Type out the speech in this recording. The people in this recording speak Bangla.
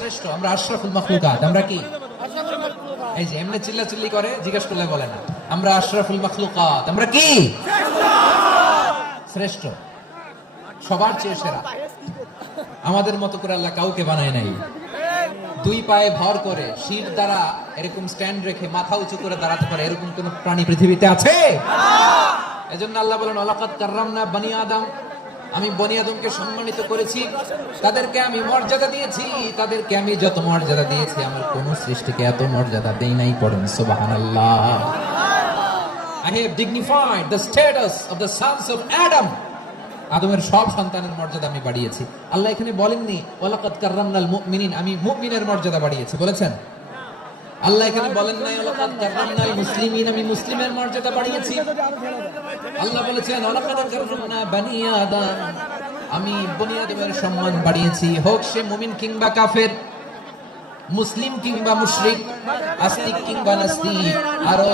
শ্রেষ্ঠ, আমরা আশরাফুল মাখলুকাত। আমরা কি এই যে এমনি চিল্লাচিল্লি করে জিজ্ঞেস করলে বলে না, আমরা আশরাফুল মাখলুকাত। আমরা কি শ্রেষ্ঠ, সবার চেয়ে সেরা। আমাদের মতো করে আল্লাহ কাউকে বানায় নাই। দুই পায়ে ভর করে শির দ্বারা এরকম স্ট্যান্ড রেখে মাথা উঁচু করে দাঁড়াতে পারে এরকম কোন প্রাণী পৃথিবীতে আছে? এজন্য আল্লাহ বলেন ওয়ালাকাদ কাররামনা বনি আদম, আমি বনি আদমকে সম্মানিত করেছি, তাদেরকে আমি মর্যাদা দিয়েছি। তাদেরকে আমি যত মর্যাদা দিয়েছি আমার কোন সৃষ্টিকে এত মর্যাদা দেই নাই। পড়েন সুবহানাল্লাহ। I have dignified the status of the sons of Adam. আদমের সব সন্তানের মর্যাদা আমি বাড়িয়েছি। আল্লাহ এখানে বলেননি ওয়ালাকাদ কাররামনাল মুমিনিন, আমি মুমিনের মর্যাদা বাড়িয়েছি, বলেছেন? আল্লাহ এখানে বলেন নাই ওয়ালাকাদ কাররামনাল মুসলিমিন, আমি মুসলিমের মর্যাদা বাড়িয়েছি। আল্লাহ বলেছেন ওয়ালাকাদ কাররামনা বনি আদম, আমি বনি আদমের সম্মান বাড়িয়েছি। হোক সে মুমিন কিংবা কাফের, মুসলিম কিংবা মুশরিক, আস্তিক কিংবা নাস্তিক। আর